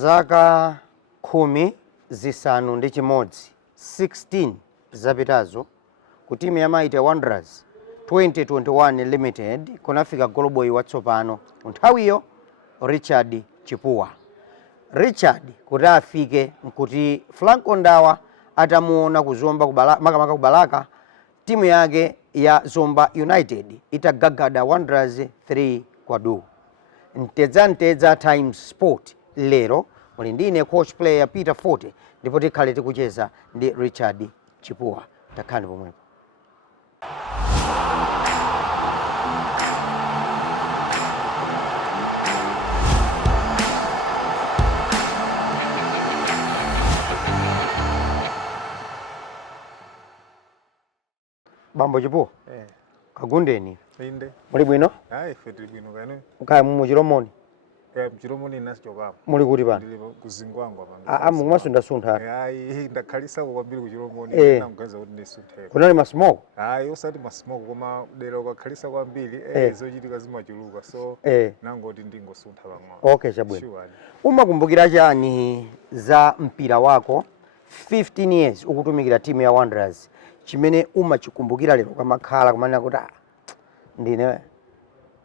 zaka 16 zapitazo ku timu ya Mighty Wanderers 2021 Limited kunafika golboy watsopano nthawiyo Richard Chipuwa. Richard kuti afike nkuti Franco Ndawa atamuona kuzomba makamaka kubalaka timu yake ya Zomba United itagagada Wanderers 3-2. Ntedza Times Sport lero muli ndine coach player Peter Forte ndipo tikhale tikucheza ndi Richard Chipuwa. Takhani pomwepo. Bambo Chipuwa? Kagundeni. Inde. Muli bwino? Ayi fetili bwino kane. Ukaya muchilomoni? Kaya muchilomoni nasichokapo. Muli kuti pano? Ndili kuzingwangwa pano. Mukumasunda. Ayi ndakhalitsa kwambiri kuchilomoni namgaza kuti ndisunthe. Kunali masmoke? Ayi osati masmoke koma dera ukakhalitsa kwambiri zochitika zimachuluka so nangoti ndingosuntha pang'ono. Okay, chabwino. Umakumbukira chani za mpira wako 15 years ukutumikira timu ya Wanderers chimene umachikumbukira lero kamakhala kumanena kuti ndine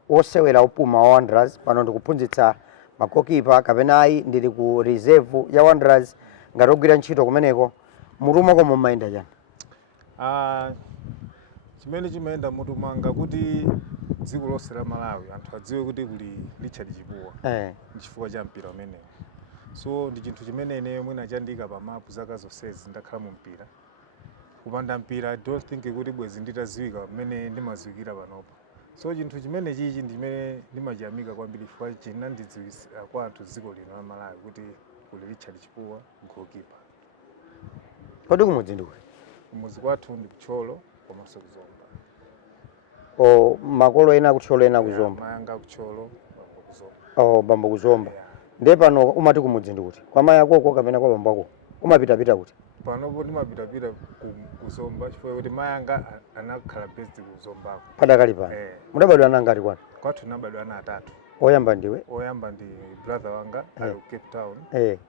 osewera upuma wa Wanderers pano ndikuphunzitsa makokipa kapenayi ndili ku reserve ya Wanderers ngati ogwira ntchito kumeneko mutumwa komo mayenda chani? Chimene chimayenda mutumanga kuti dziko lonse la Malawi anthu adziwe kuti kuli Richard Chipuwa chifukwa cha mpira umenewo. So ndi chinthu chimene ine mwina chandika pa mapu zaka zonsezi ndakhala mu mpira. Kupanda mpira I don't think kuti bwezi nditaziwika pamene ndimaziwikira panopa. So chinthu chimene chichi ndimene ndimachiyamika kwambiri chifukwa chinandidziwitsa kwa anthu dziko lino la Malawi kuti kuli Richard Chipuwa goalkeeper. Kodi kumudzi ndi kuti? Kumudzi kwathu ndi Kutcholo komanso Kuzomba. Makolo ena Kutcholo ena Kuzomba. Mayanga Kutcholo, bambo Kuzomba. Bambo Kuzomba. Ndiye pano umati kumudzi ndi kuti? Kwa mayi akoko kapena kwa bambo ako? Umapita kuti? Panopo ndimapita Kuzomba chifukwa kuti mayanga anakhala based Kuzombako. Padakali pano. Mudabadwa ana ngati kwanu? Kwathu nabadwa ana atatu. Oyamba ndiwe? Oyamba ndi brother wanga ali Cape Town.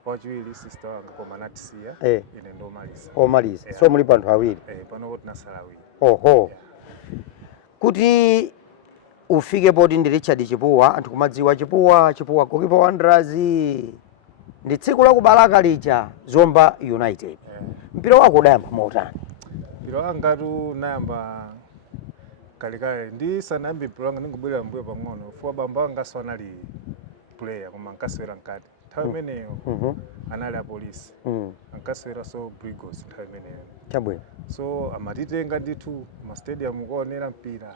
Wachiwiri sister wanga koma anatisiya ine ndomaliza. Omaliza. So muli panthu awiri? Panopo tinasala awiri. Oho. Kuti ufike poti ndi Richard Chipuwa anthu kumadziwa Chipuwa goalkeeper Wanderers ndi tsiku la kubalaka lija Zomba United. Mpira wako udayamba motani? Mpira wanga nayamba kalekale ndisanayambe mpira wanga ndingobwera mbuyo pang'ono chifukwa bambo wanga sanali player koma ankasewera nkati. Nthawi imeneyo anali apolisi. Ankasewera so Brigos nthawi imeneyo. Chabwino. So amatitenga ndithu ma stadium kuonera mpira.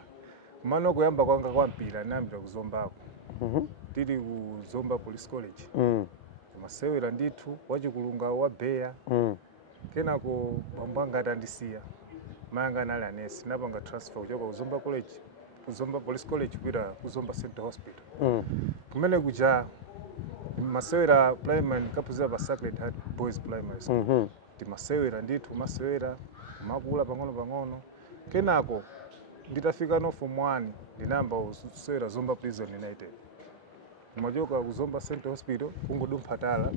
Mano kuyamba kwanga kwa mpira nayambira Kuzombako. Tili ku Zomba Police College. Masewera ndithu wachikulunga wa Beya. Kenako bambo anga atandisiya. Mayanga anali anesi napanga transfer kuchoka ku Zomba College, ku Zomba Police College kupita ku Zomba Central Hospital. Kumene kuja masewera primary kapuzira pa Sacred Heart Boys Primary School. Masewera ndithu masewera makula pang'ono. Kenako nditafika no form 1 ndinamba usewera Zomba Prison United. Majoka ku Zomba Central Hospital kungodumphatala.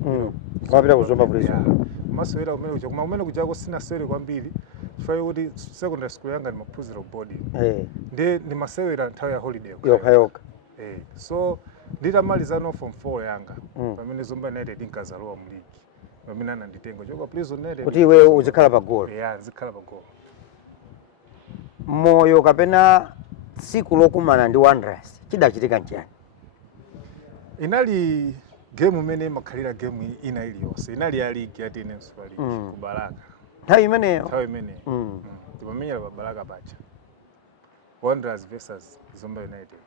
Wapita ku Zomba Prison. Masewera kumene kuja kumene kujako sina sewera kwambiri. Chifukwa kuti secondary school yanga ndi maphunziro boarding. Ndi masewera nthawi ya holiday. Yoka. So nditamaliza no form 4 yanga pamene Zomba United inkazalowa mu league. Pamene ananditenga choka Prison United. Kuti iwe uzikhala pa goal. Zikhala pa goal. Moyo kapena tsiku lokumana ndi Wanderers chidachitika njani? Inali game imene makhalira game ina iliyonse. Inali ya league ya TNS League kubalaka. Nthawi imeneyo? Nthawi imeneyo. Timamenyera pa balaka pacha. Wanderers versus Zomba United.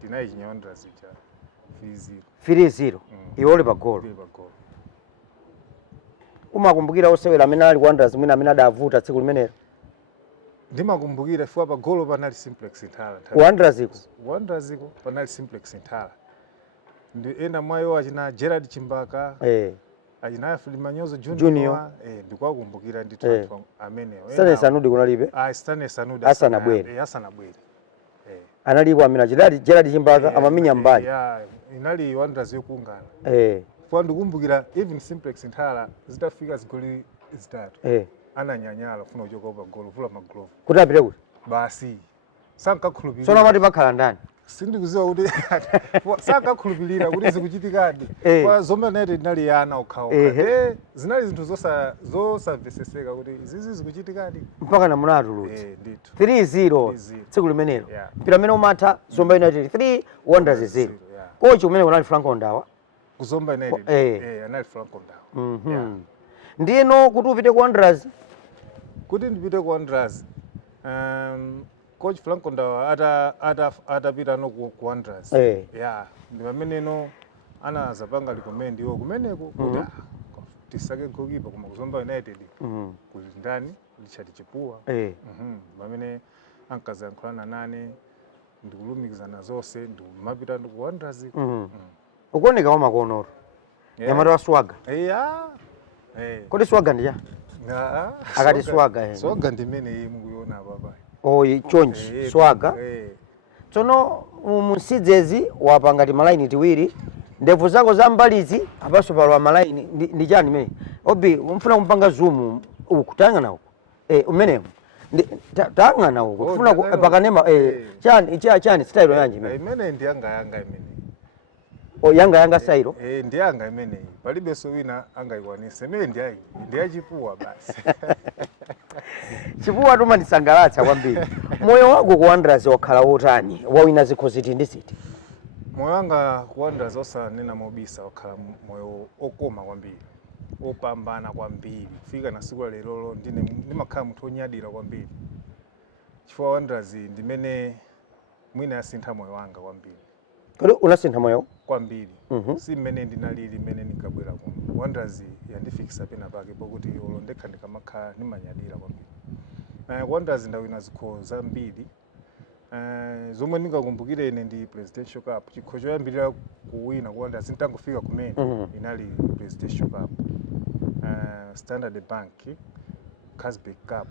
Tinayichinya Wanderers icha 3-0. Iwe uli pa goal. Umakumbukira osewera amene ali Wanderers mwina amene adavuta tsiku limenelo? Ndimakumbukira chifukwa pa goal panali Simplex Nthala. Wanderers iko panali Simplex Nthala. Ndi ena mwayo achina Gerard Chimbaka. Achina Filimanyozo Junior. Ndikwakumbukira ndithu anthu amenewo. Stane Sanudi kunalibe? Stane Sanudi asanabwere. Analipo amene Gerard Chimbaka amaminya mbali. Inali Wanderers yokungana. kwa ndikumbukira even Simplex Nthala zitafika zigoli zitatu ananyanyala funa kuchoka pa golo vula maglove kuti apite kuti basi sankakhulupirira tsono amati pakhala ndani sindikuziwa kuti sankakhulupirira kuti zikuchitikadi kwa Zomba United inali yana okhaokha zinali zinthu zosamveseseka kuti izizi zikuchitikadi mpaka namunatulutsa ndithu 3-0 tsiku limenelo mpira umene umatha Zomba United 3 Wanderers 0 kochi umene kunali Franco Ndawa ku Zomba United anali Franco Ndawa ndino kuti upite ku Wanderers kuti ndipite ku Wanderers coach Franco Ndawa atapita no ku Wanderers ndi pameneno anazapanga recommend iwo kumeneko kuti tisake goalkeeper koma ku Zomba United kuli ndani Richard Chipuwa pamene ankazayankhulana nane ndikulumikizana zonse ndimapita ku Wanderers ukuoneka wa makonoto nyamata wa Swaga kodi Swaga ndiya akati Swaga Swaga ndimene mukuiona papa chonchi Swaga tsono musidzezi wapanga ti malaini tiwiri ndevu zako za mbalizi apaso palwa malaini ndi chani mene obi umfuna kumpanga zoom uku tangana uku umenemo tangana uku ufuna pakanema chani style yanji imene ndi yanga imene yanga style ndi yanga imene palibe so wina angayikwanise imene ndi yachipuwa basi Chipuwa tumandisangalatsa kwambiri moyo wako ku Wanderers wakhala wotani wawina zikho ziti ndi ziti moyo wanga ku Wanderers osanena mobisa wakhala moyo okoma kwambiri opambana kwambiri kufika na siku lero ndimakhala munthu onyadira kwambiri chifukwa Wanderers ndimene mwina yasintha moyo wanga kwambiri kodi unasintha moyo kwambiri si mmene ndinalili mmene ndikabwera kuno Wanderers yandifikisa pena pake pokuti olo ndekha ndikamakhala nimanyadira kwambiri Wanderers ndawina zikho zambiri zomwe ndingakumbukire ine ndi Presidential Cup chikho choyambirira kuwina ku Wanderers nditangofika kumene inali Presidential Cup Standard Bank Casbek Cup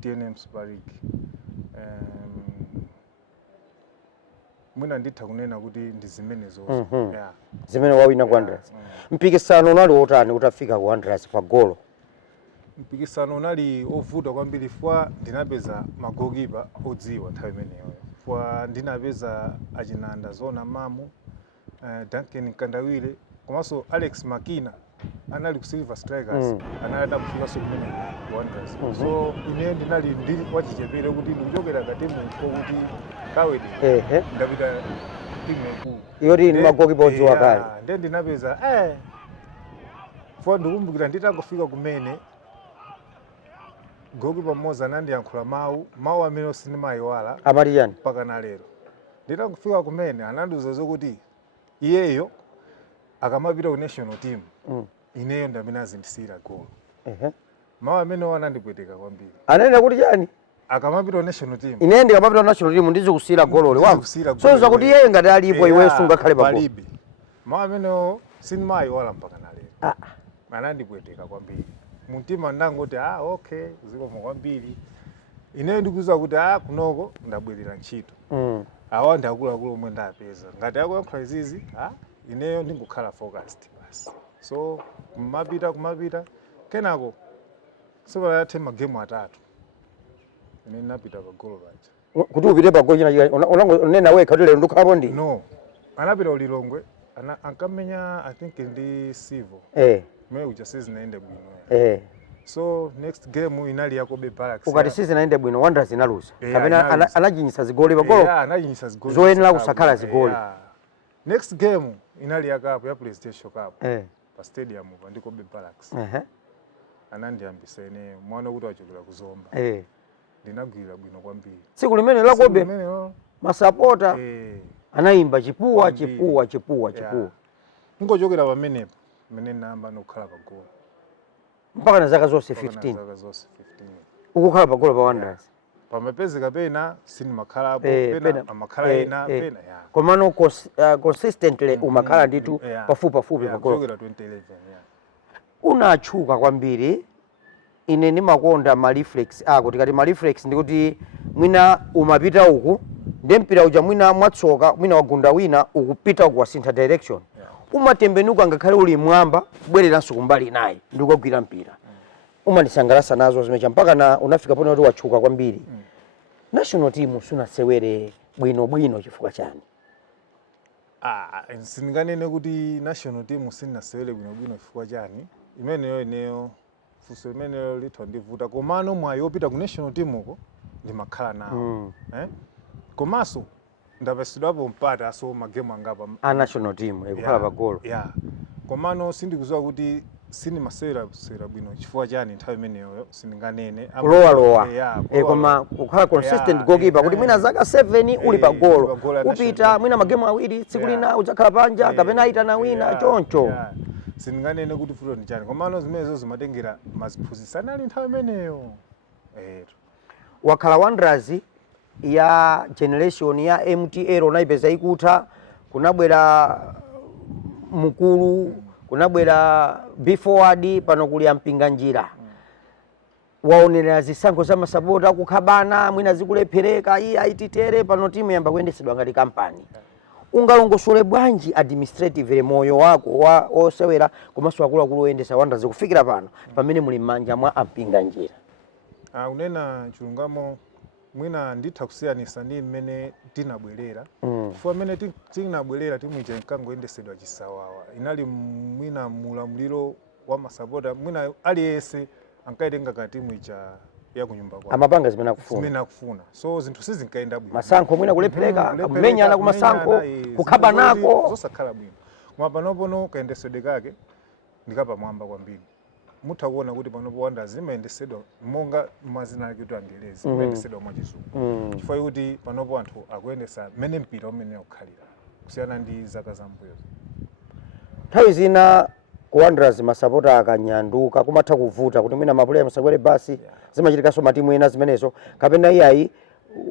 TNM Super League mwina nditha kunena kuti ndi zimene zonse zimene wawina ku Wanderers mpikisano unali wotani utafika ku Wanderers pa golo mpikisano unali ovuta kwambiri fwa ndinapeza magoalkeeper odziwa nthawi imeneyo fwa ndinapeza achinanda zona mamu Duncan Kandawire komanso Alex Makina anali ku Silver Strikers anali kufika so kumene Wanderers so ine ndinali ndili wachichepere kuti ndikuchokera ngati munthu kuti kawedi ndapita timu nkulu yoti ni magoalkeeper odziwa kale ndiye ndinapeza fwa ndikumbukira nditangofika kumene goalkeeper mmodzi anandiyankhula mawu amene sindimaiwala amati chani mpaka na lero nditangofika kumene anandiuza zokuti iyeyo akamapita ku national team ineyo ndamene azindisira golo mawu amene anandipweteka kwambiri ananena kuti chani akamapita ku national team ine ndikamapita ku national team ndizikusira golole wangu so kuti yeye ngati alipo iwe sungakhale palibe mawu amene sindimaiwala mpaka na lero anandipweteka kwambiri mumtima ndangoti okay zikomo kwambiri ine ndikuza kuti kunoko ndabwerera ntchito awa ndiakuluakulu omwe ndapeza ngati akuyankhula izizi ineyo ndingokhala focused basi so kumapita kenako sipalathe magemu atatu ine ndinapita pa golo paja kuti upite pa golo china unangonena wekha kuti lero ndikhalapo ndi no anapita ulilongwe ankamenya I think ndi Sivo mwe uja sizinaende bwino so next game inali Yakobe Barracks ukati sizinaende bwino Wanderers inaluza kapena anajinyisa zigoli pa golo anajinyisa zigoli zoyenera kusakhala zigoli next game inali ya Cup ya PlayStation Cup pa stadium pa ndi Yakobe Barracks anandiyambisa ine mwana kuti wachokera ku Zomba ndinagwira bwino kwambiri tsiku limene la Yakobe masapota anayimba chipuwa ngochokera pamenepo mene namba nokhala pa golo mpaka na zaka zonse 15 ukukhala pa golo pa Wanderers pamapezeka pena sinimakhalapo pena amakhala ena pena komano consistently umakhala nditu pafupi pa golo kuchokera 2011 unatchuka kwambiri ine ndimakonda ma reflex kuti kati ma reflex ndikuti mwina umapita uku ndi mpira uja mwina mwatsoka mwina wagunda wina ukupita uku wasintha direction umatembenuka ngakhale uli mwamba bwereranso kumbali naye ndikugwira mpira. Umanisangalasa nazo zimecha mpaka unafika pano kuti wachuka kwambiri. National team sunasewere bwino chifukwa chani? Sindinganene kuti national team sinasewere bwino chifukwa chani. Imeneyo fuso imeneyo litho ndivuta komano mwayi opita ku national team uko ndimakhala nawo. Komanso ndapesedwapo mpata aso magemu angapa a national team ekukhala pagolo. Komano sindikuziwa kuti masewera bwino chifukwa chani nthawi imeneyo sindinganene. Kulowa koma kukhala consistent goalkeeper kuti mwina zaka 7 uli pagolo upita mwina magemu awiri tsiku lina udzakhala panja kapena aitana wina choncho. Sindinganene kuti fulo ndi chani komano zimenezo zimatengera maziphunzitsa ali nthawi imeneyo. Wakhala Wanderers ya generation ya MTL unaipeza ikutha, kunabwera Mukulu, kunabwera Before pano kuli ampinga njira. Waonera zisankho za masapota kukhabana mwina zikulephereka iyi aititere pano timu yamba kuyendesedwa ngati kampani. Ungalongosole bwanji administrative moyo wako wa osewera komanso akuluakulu oyendesa Wanderers kufikira pano pamene muli m'manja mwa ampinga njira? Unena chilungamo mwina nditha kusiyanisa ndi mmene tinabwerera. Chifukwa mmene tinabwerera timu ija inkangoyendesedwa chisawawa. Inali mwina mulamuliro wa masapota mwina aliyense ankaitenga ka timu ija ya kunyumba kwa. Amapanga zimene akufuna. So zinthu sizinkaenda bwino. Masankho mwina kulephereka, kumenyana ku masankho, kukhaba nako zosakhala bwino. Koma panopono kayendesedwe kake ndikapa mwamba kwambiri. Mutha kuona kuti panopo Wanderers imayendesedwa monga mazina ake kuti Angelezi imayendesedwa mwachizungu. Chifukwa kuti panopo anthu akuyendesa mmene mpira umene ukhalira kusiyana ndi zaka zambuyo. Nthawi zina ku Wanderers masapota akanyanduka kumatha kuvuta kuti mwina mapuleya musakwere basi zimachitikaso matimu ena zimenezo kapena iyayi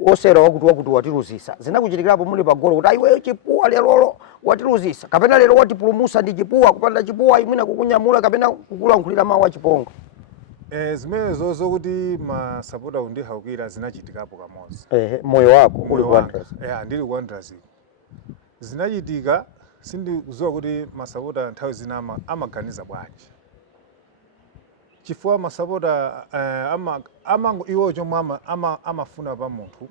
osera wakuti watiruzisa zinakuchitikirapo muli pagolo kuti iwe Chipuwa lero watiruzisa kapena lero watipulumusa ndi Chipuwa kupanda Chipuwa mwina kukunyamula kapena kukulankhulira mawu achipongwe. Zimenezo zokuti masapota undihaukira zinachitikapo kamodzi. Moyo wako uli ku Wanderers. Ndili ku Wanderers. Zinachitika sindikuziwa kuti masapota nthawi zina amaganiza bwanji. Chifukwa masapota iwo chomwe amafuna pa munthu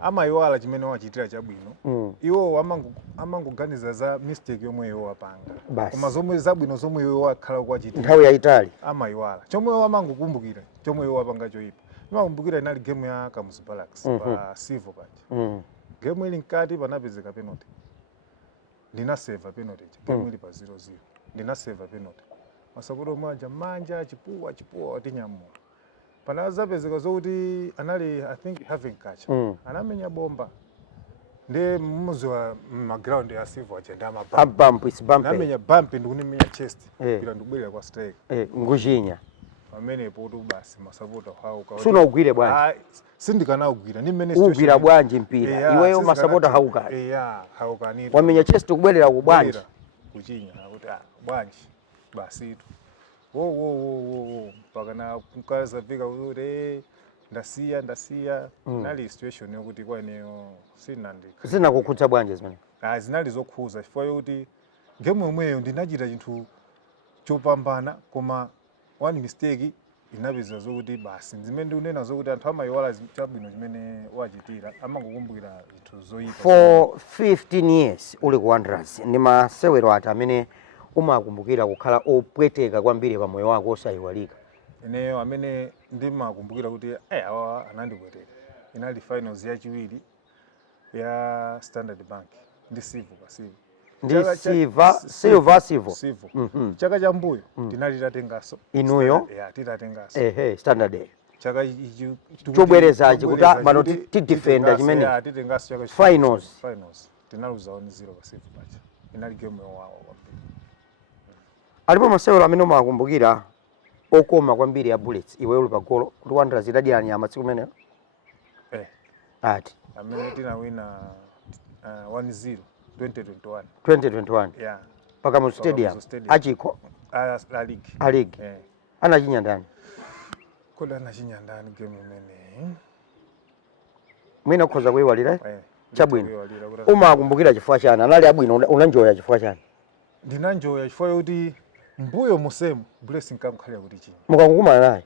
amayiwala chimene wachitira chabwino. Iwo amangoganiza za mistake yomwe iwo apanga. Koma zomwe zabwino zomwe iwo wakhala kuchitira nthawi yayitali amayiwala. Chomwe iwo amangokumbukira chomwe iwo apanga choyipa. Imakumbukira inali game ya Kamuzu Barracks pa Silver paja. Game ili nkati panapezeka penalty. Ndinaseva penalty. Game ili pa 0-0. Ndinaseva penalty. Masapota mwaja manja Chipuwa watinyamula. Panazapezeka zokuti anali I think having catch. Anamenya bomba. Ndi mmuzi wa ground ya Silver agenda bump is bump. Anamenya bump ndikunimenya chest. Kila ndubwera kwa strike. Ngujinya. Pamene poto basi masapota hauka. Suna ugwire bwanji. Sindikana ugwira ndi mmene situation. Ugwira bwanji mpira. Iweyo masapota hauka. Haukani. Wamenya chest kubwerera ku bwanji. Kuchinya kuti bwanji. Basi tu. Wo mpaka na kukaza vika kuti ndasiya nali situation yokuti kwaneyo sina kukhudza bwanji zimene. Zinali zokhuza chifukwa yokuti game yomweyo ndinachita chinthu chopambana koma one mistake inapeza zokuti basi zimene ndikunena zokuti anthu amayiwala chabwino chimene wachitira amangokumbukira zinthu zoyipa. For 15 years uli ku Wanderers ndi masewero ati amene umakumbukira kukhala opweteka kwambiri pa moyo wako osayiwalika? Ineyo amene ndimakumbukira kuti awa anandipweteka inali finals yachiwiri ya Standard Bank ndi Silver pasivo. Ndi Silver. Chaka chambuyo tinalitatengaso. Inuyo? Titatengaso. Standard. Chaka chobwerezachi kuti mano tidefenda chimene. Titengaso chaka finals. Tinaluza 1-0 pa Silver pacha. Inali game yawo. Alipo masewero amene umakumbukira okoma kwambiri ya Bullets iwe uli pagolo kuti Wanderers idadiyani ya masiku meneyo? Ati amene tinawina 1-0 2021 paka mu stadium achiko a league anachinya ndani? Kodi anachinya ndani game imene mwina ukhoza kuyiwalira chabwino umakumbukira chifukwa chani? Anali abwino unanjoya chifukwa chani? ndinanjoya chifukwa kuti mbuyo musemu Blessing kankhalira kuti chini mukangukumana naye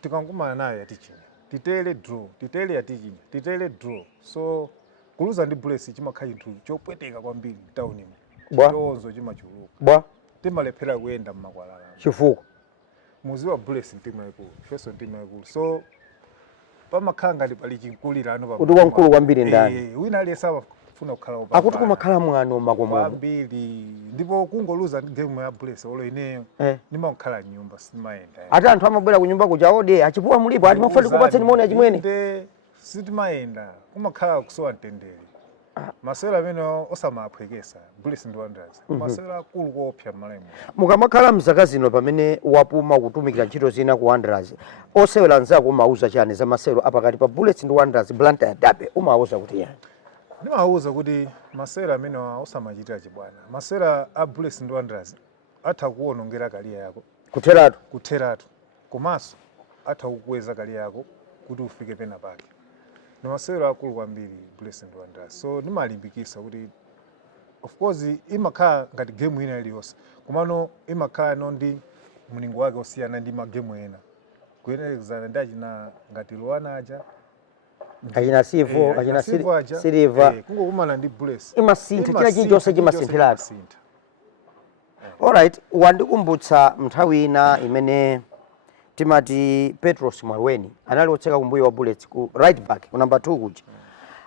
tikangukumana naye atichina titere draw titere atichina titere draw so kuluza ndi Blessing chimakhala chinthu chopweteka kwambiri taunimo chionzo chimachuluka bwa timalephera kuyenda mmakwalala chifukwa muzi wa Blessing timu yaikulu feso timu yaikulu so pamakhala ngati pali chinkulirano pa kuti wamkulu kwambiri ndani wina aliyense amafuna kukhala upambana akuti kumakhala mwano makomo kwambiri ndipo kungoluza ndi game ya Blessing olo ineyo ndimakhala nyumba simayenda ati anthu amabwera ku nyumba kuja ode achipuwa mulipo ati mafali kupatseni moni achimwene nde sitimayenda kumakhala kusowa mtendere masewera amene osamaphwekesa Blessing ndi Wanderers masewera akulu kuopsa malemo mukamakhala mzaka zino pamene wapuma kutumikira ntchito zina ku Wanderers osewera nzako umauza chani za masewero apakati pa Bullets ndi Wanderers Blantyre Derby umauza kuti yani ndimauza kuti masewera amene osamachitira chibwana masewera a Bullets ndi Wanderers atha kuwonongera kaliya yako kutheratu komanso atha kukweza kaliya yako kuti ufike pena pake ni masewera akulu kwambiri Blessing ndi Wanderers so ndimalimbikisa kuti of course imakhala ngati game ina iliyonse komano imakhala ndi mulingo wake osiyana ndi magemu ena kuyenekezana ndi achina ngati Luana aja achina Sivo achina Silver kungokumana ndi Blessing imasintha china chilichonse chimasinthiratu alright wandikumbutsa nthawi ina imene timati Petros Mwarweni anali otseka kumbuyo wa Bullets ku right back ku number 2 kuja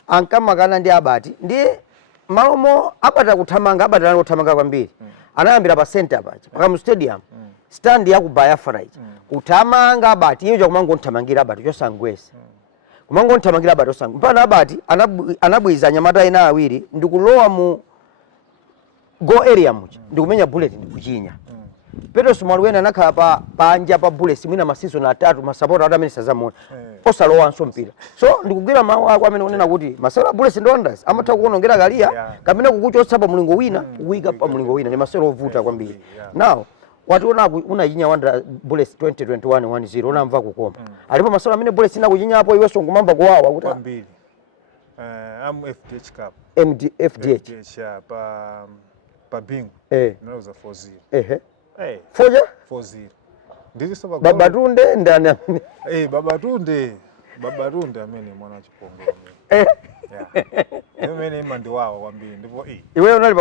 ankamakana ndi Abati ndiye malomo Abati akuthamanga Abati anali kuthamanga kwambiri anayambira pa center paja paka mu stadium stand ya ku Biafra kuthamanga Abati iye chakumango nthamangira Abati chosangwese kumango nthamangira Abati osangu mpana Abati anabwiza nyamata ina awiri ndikulowa mu go area muja ndikumenya Bullet ndikuchinya Petros Mwarweni anakhala panja pa Bullets mwina masizon atatu masapota ati amene sazamona osalowanso mpira so ndikugwira mawu ako amene unena kuti masewero a Bullets ndi Wanderers amatha kuwonongera kaliya kamene kukuchotsa pa mulingo wina kuyika pa mulingo wina ni masewero ovuta kwambiri now wationa unachinya Wanderers Bullets 2021 1-0 unamva kukoma alipo masewero amene Bullets inakuchinyapo iwenso ngumamba kuwawa kuti kwambiri am FDH Cup FDH pa bingu naloza 4-0 foja 4-0 ndiliso pa Babatunde ndani Babatunde amene mwana wa Chipongwe amene imandi wawo kwambiri ndipo iweyo unali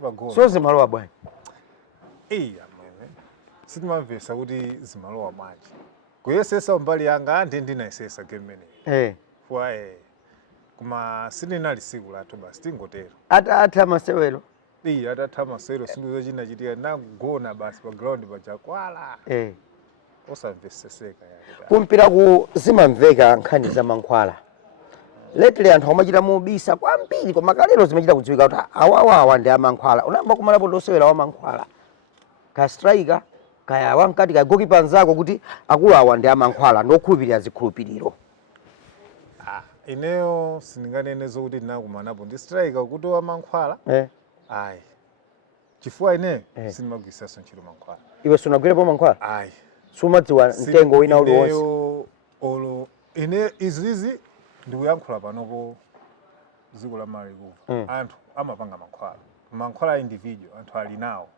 pa goal so zimalowa bwanji amene sitimamvesa kuti zimalowa bwanji kuyesesa mbali yanga ndinayesesa game imene fwa kuma sininali siku lathu basi tingotero atatha masewero atatha masewero sinduzo china chitika nagona basi pa ground pachakwala osamveseseka kumpira ku zimamveka nkhani za mankhwala lately anthu amachita mobisa kwambiri koma kalero zimachita kudziwika kuti awawawa ndi amankhwala unamba kumalapo ndosewera wa mankhwala ka striker kaya wankati ka goalkeeper nzako kuti akulu awa ndi amankhwala ndokhulupirira zikhulupiriro ineyo sindinganene zokuti ndinakumanapo ndi striker kuti wa mankhwala ayi chifukwa ine sindimagwisaso ntchito mankhwala iwe sunagwirepo mankhwala ayi sumadziwa mtengo wina uliwonse olo ine izizi ndikuyankhula panopo dziko la Malikuva anthu amapanga mankhwala individual anthu ali nawo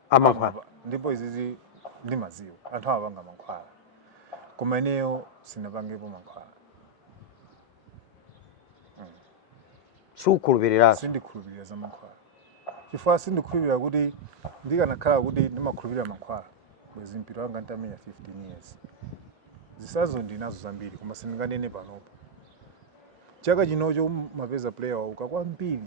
ndipo izizi ndimaziwa anthu amapanga mankhwala koma ineyo sinapangepo mankhwala sindikhulupirira za mankhwala chifukwa sindikhulupirira kuti ndikanakhala kuti ndimakhulupirira mankhwala bwezi mpira wanga ntamenya 15 years zisazo ndinazo zambiri koma sindinganene panopo chaka chinocho mapeza player wauka kwambiri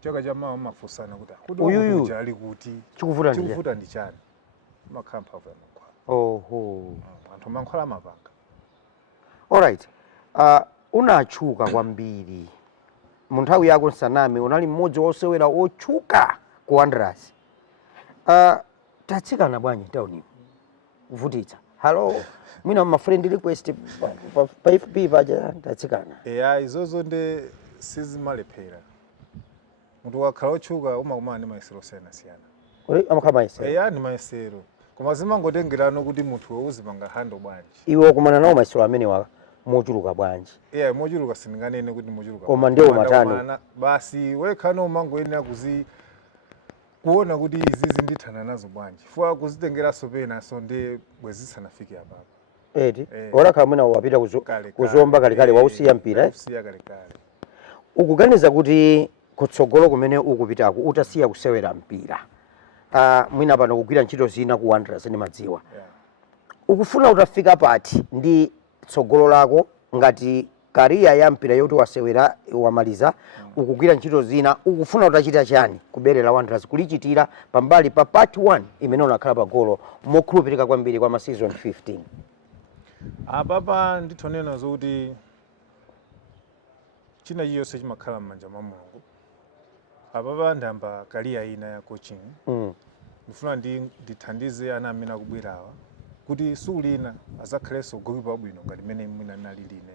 chaka cha mawa mafusana kuti uyu ali kuti chikuvuta ndi chani makhala mphamvu ya mankhwala anthu mankhwala amapanga alright unachuka kwambiri mu nthawi yako nsaname unali mmodzi wosewera ochuka ku Wanderers tatsikana bwanji tauni kuvutitsa hello mwina ma friend request pa FB paja tatsikana izozo nde sizimalephera munthu wakhala ochuka umakumana ndi mayesero siyana amakhala mayesero ni mayesero koma zimangotengerano kuti munthu uzipanga hando bwanji iwe kumana nawo mayesero amene mochuluka bwanji mochuluka sindinganene kuti mochuluka koma ndio matano basi wekhano umangoyenera kuona kuti izizi ndithana nazo bwanji fuwa kuzitengeranso penaso ndi bwezisanafike apapa eti ora kamwena wapita kuzomba kalikale wausiya mpira usiya kalikale ukuganiza kuti kutsogolo kumene ukupitako utasiya kusewera mpira mwina pano kugwira ntchito zina ku Wanderers ndi madziwa ukufuna utafika pati ndi tsogolo lako ngati kariya ya mpira yoti wasewera wamaliza ukugwira ntchito zina ukufuna utachita chani kuberera Wanderers kulichitira pambali pa part 1 imene unakhala pa golo mokhulupirika kwambiri kwa ma season 15 apapa ndithonena zokuti china chiyonse chimakhala m'manja mwa Mulungu apapa ndamba kariya ina ya coaching ndifuna ndithandize ana amene akubwerawa kuti sulina azakhalenso gokipa wabwino ngati mmene mwina nalili ine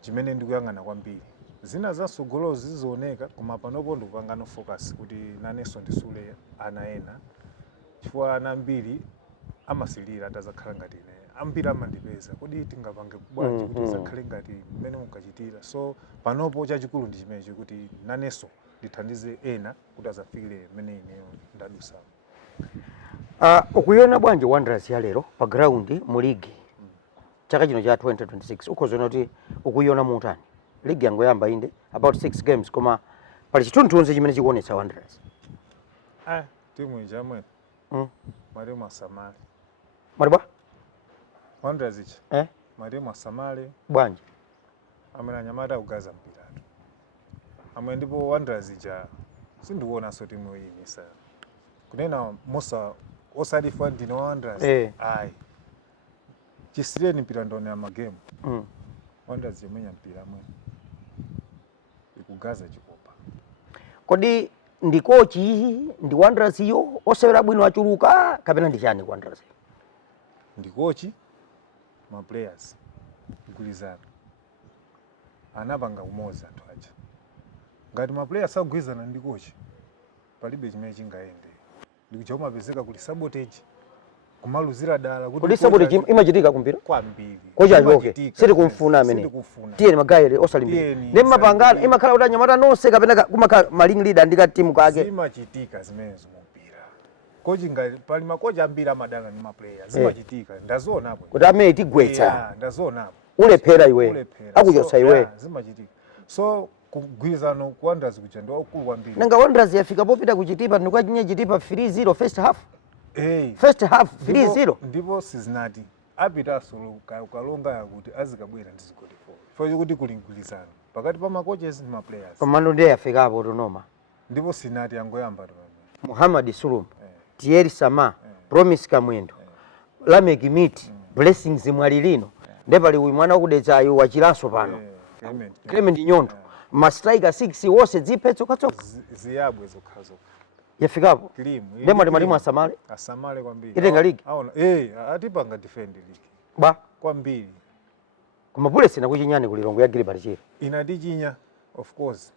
chimene ndikuyang'ana kwambiri zina zasogolozi zizooneka koma panopo ndikupangano focus kuti nanenso ndisule ana ena chifukwa ana ambiri amasilira atazakhala ngati ine ambiri amandipeza kuti tingapange bwanji kuti zakhale ngati mmene mukachitira so panopo chachikulu ndi chimenechi kuti nanenso ndithandize ena kuti azafikire mmene ineyo ndadusa. Ukuiona bwanji Wanderers ya lero pa ground mu league chaka chino cha 2026 ukhozona kuti ukuiona mutani league yangoyamba inde about 6 games koma pali chithunzithunzi chimene chikuonetsa Wanderers timu ijamwe marimu asamale mariba Wanderers ichi marimu asamale bwanji amene anyamata kugaza mpiratu amwe ndipo Wanderers ija sindikuonanso timu iyi misa kunena mosa osalifa ndino Wanderers ayi chisireni mpira ndone amagame Wanderers yomenya mpira mwe ikugaza chikopa kodi ndi kochi ndi Wanderers iyo osewera bwino achuluka kapena ndi chani Wanderers ndi kochi ma players igulizana anapanga umoza anthu aja ngati ma players agwizana ndi kochi palibe chimene chingaende ndikuja mapezeka kuti sabotage kumaluzira dala kuti sabotage imachitika kumpira kwambiri kochi achoke siri kumfuna amene tiyeni magayire osalimbira ndi mapangana imakhala kuti anyamata nonse kapena kumakhala maling leader ndika timu kake zimachitika zimenezo mumpira kochi ngati pali makochi ambiri amadana ndi ma players zimachitika ndaziona hapo kuti amene tigwetsa ndaziona hapo ulephera iwe akuchotsa iwe zimachitika so kugwizano ku Wanderers kuja ndo okulu kwambiri nanga Wanderers yafika popita kuchitipa ndikwachinya chitipa 3-0 first half first half 3-0 ndipo sizinati apita solo ukalonga yakuti azikabwera ndi zigoli 4 kuti kulingulizana pakati pa makoches ndi ma players komando ndiye yafika hapo tonoma ndipo sinati yangoyamba to Muhammad Sulum Thierry Sama Promise Kamwendo Lamek Miti Blessings Mwalilino ndepali uyu mwana wakudetsa ayu wachilanso pano Clement Nyondo ma striker 6 wose dziphetso katsoka ziyabwe zokhazo yafikapo ndema malimu asamale kwambiri itenga league aona atipanga defend league ba kwambiri koma Bullets na kuchinyani kulilongo ya Gilbert Chiri inadichinya of course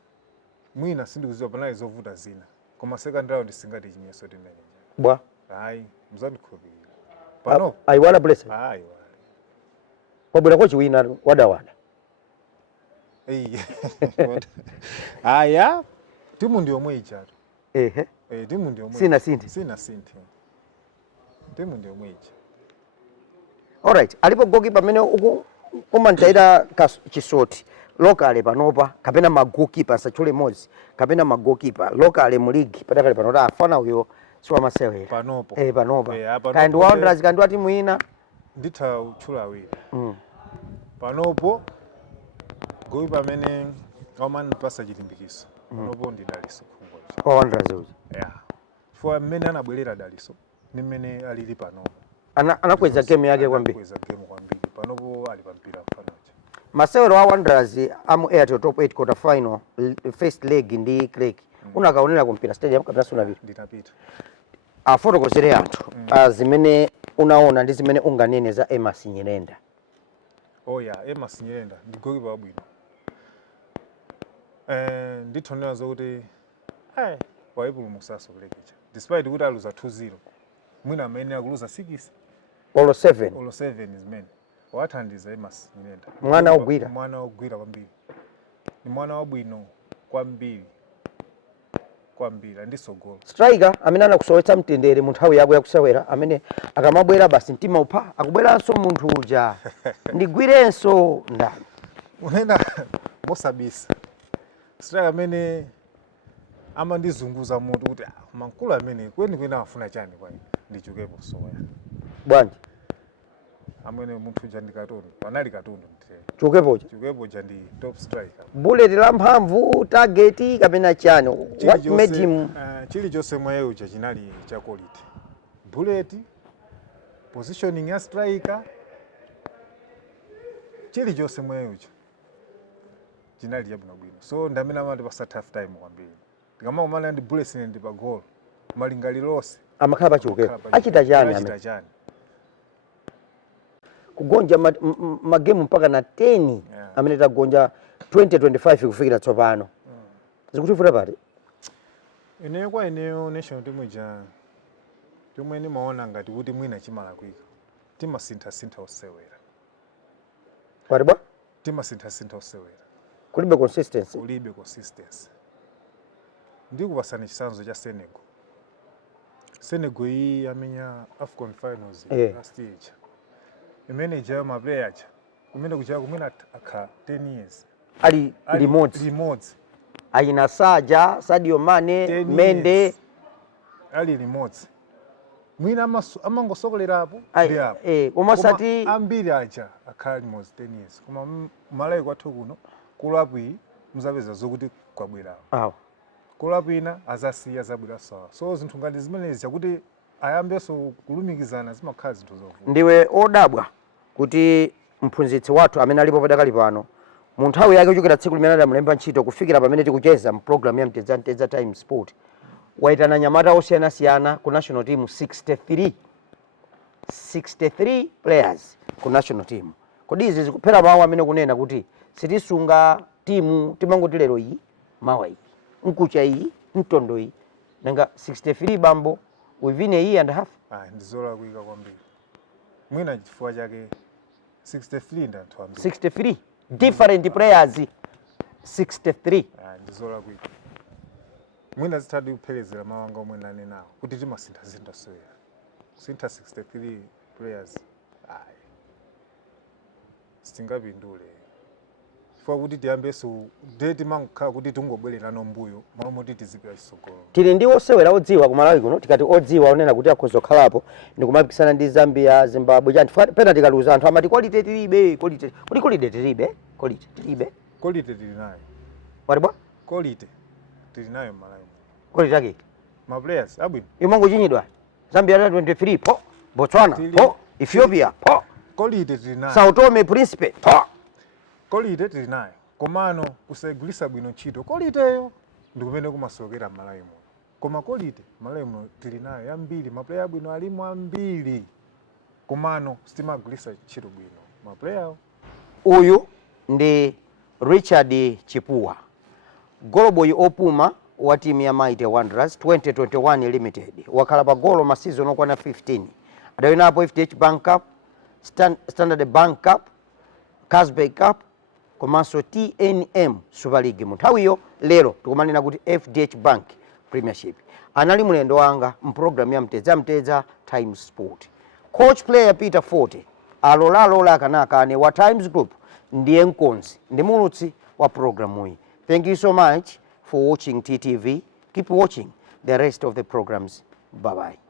mwina sindikuziwa panali zovuta zina koma second round singati chinyeso timene bwa hayi mzandikhulupirira pano ayiwala Bullets hayi wabwera kochi wina wada aya timu ndio mwichatu timu ndio sina sinti timu ndio mwicha alright alipo goalkeeper amene umantaira chisoti locally panopa kapena magoalkeeper sachule mozi kapena magoalkeeper locally mu league patakale panota afana uyo siwa masewera panopo panopa kandi Wanderers kandi timu ina nditha utchula awiri panopo goalkeeper amene amanipasa chilimbikiso panopo ndi Daliso Khungocha kwa Wanderers uja chifukwa mmene anabwerera Daliso ni mmene alili panopo anakweza game yake kwambiri panopo ali pampira mfanocha masewero wa Wanderers amu Airtel top 8 quarter final first leg ndi Craig unakaonera kumpira stadium kapena sunapita ndinapita afotokozere anthu zimene unaona ndi zimene unganene za Amos Nyirenda Amos Nyirenda ndi goalkeeper wabwino ndithonera zokuti waipulumutsaso kulekecha despite kuti aluza 2-0 mwina amene akuluza 6 olo 7 is men wathandiza Amos Nyirenda mwana ogwira kwambiri ni mwana wabwino kwambiri kwambiri ndisogolo striker amene anakusowetsa mtendere mu nthawi yako yakusewera amene akamabwera basi mtima upha akubweranso munthu uja ndigwirenso ndani unena mosabisa striker amene amandizunguza mutu kuti mankulu amene kweni afuna chani kwa ine ndichukepo soya bwanji amene munthu uja ndikatundu panali katundu chukepo ja ndi top striker bullet la mphamvu target kapena chani what made him chilichonse mwa uja chinali cha quality bullet positioning ya striker chilichonse mwa uja chinali chabwinobwino so ndamene amati pasa tough time kwambiri ndikamakumana ndi bullet ndi pa goal malingali lonse amakhala pachukepo achita chani kugonja magemu mpaka na 10 amene tagonja 2025 kufikira tsopano zikutifuna pati ineyo national team ja chomwe nimaona ngati kuti mwina chimalakwika timasintha osewera pati timasintha osewera kulibe consistency ndikupasani chisanzo cha Senegal iyi amenya AFCON finals last year imene jayo maplayer aja kumene kuchaya kumene akha 10 years ali remote aina Sadio Mane Mende ali remote mwina amangosokolerapo komasati ambiri aja akhala remote 10 years koma malawi kwathu kuno kulapu iyi muzapeza zokuti kwabwerawo kulapu ina azasiya zabwera sawa so zinthu ngati zimenezi chakuti ayambeso kulumikizana zimakhala zinthu zovuta ndiwe odabwa kuti mphunzitsi wathu amene alipo padakali pano mu nthawi yake kuchokera tsiku limene adamulemba ntchito kufikira pamene tikucheza mu program ya Mtedza Time Sport waitana nyamata osiyanasiyana ku national team 63 players ku national team kodi izi zikuphera mawu amene kunena kuti sitisunga timu timangoti lero iyi mawa iyi nkucha iyi mtondo iyi nanga 63 bambo within a year and a half ndizola kuika kwambiri mwina chifukwa chake 63 ndanthu ambiri 63 different players 63 ndizola kuika mwina zitadi kuphelezera mawanga omwe nane nawo kuti timasintha osewera sintha 63 players sitingapindule chifukwa kuti tiyambeso ndeti mangokhala kuti tingobwerera nombuyo mamoti tizipira chisogolo tili ndi osewera odziwa ku Malawi kuno tikati odziwa onena kuti akhoza kukhalapo ndikumapikisana ndi Zambia Zimbabwe chanti pena tikaluza anthu amati quality tilibe quality tilibe quality tili nayo watibwa quality tili nayo Malawi quality yake ma players abwino imongo chinyidwa Zambia 23 po Botswana po Ethiopia po quality tili nayo Sao Tome Principe po quality tili nayo komano kusagulisa bwino ntchito quality yo ndikumene kumasokera Malawi muno koma quality Malawi muno tili nayo yambiri maplayer abwino alimo ambiri komano sitimagulisa ntchito bwino maplayer uyu ndi Richard Chipuwa goloboyi opuma wa timu ya Mighty Wanderers 2021 Limited wakhala pa golo ma season okwana 15 adawinapo FDH Bank Cup Standard Bank Cup Casbay Cup komanso TNM Super League mu nthawiyo lero tikumanena kuti FDH Bank Premiership anali mulendo wanga mprogram ya Mtedza Time Sport coach player Peter Forte alola akanakane wa Times Group ndiye mkonzi ndi mulutsi wa program hii. Thank you so much for watching TTV. Keep watching the rest of the programs. Bye bye.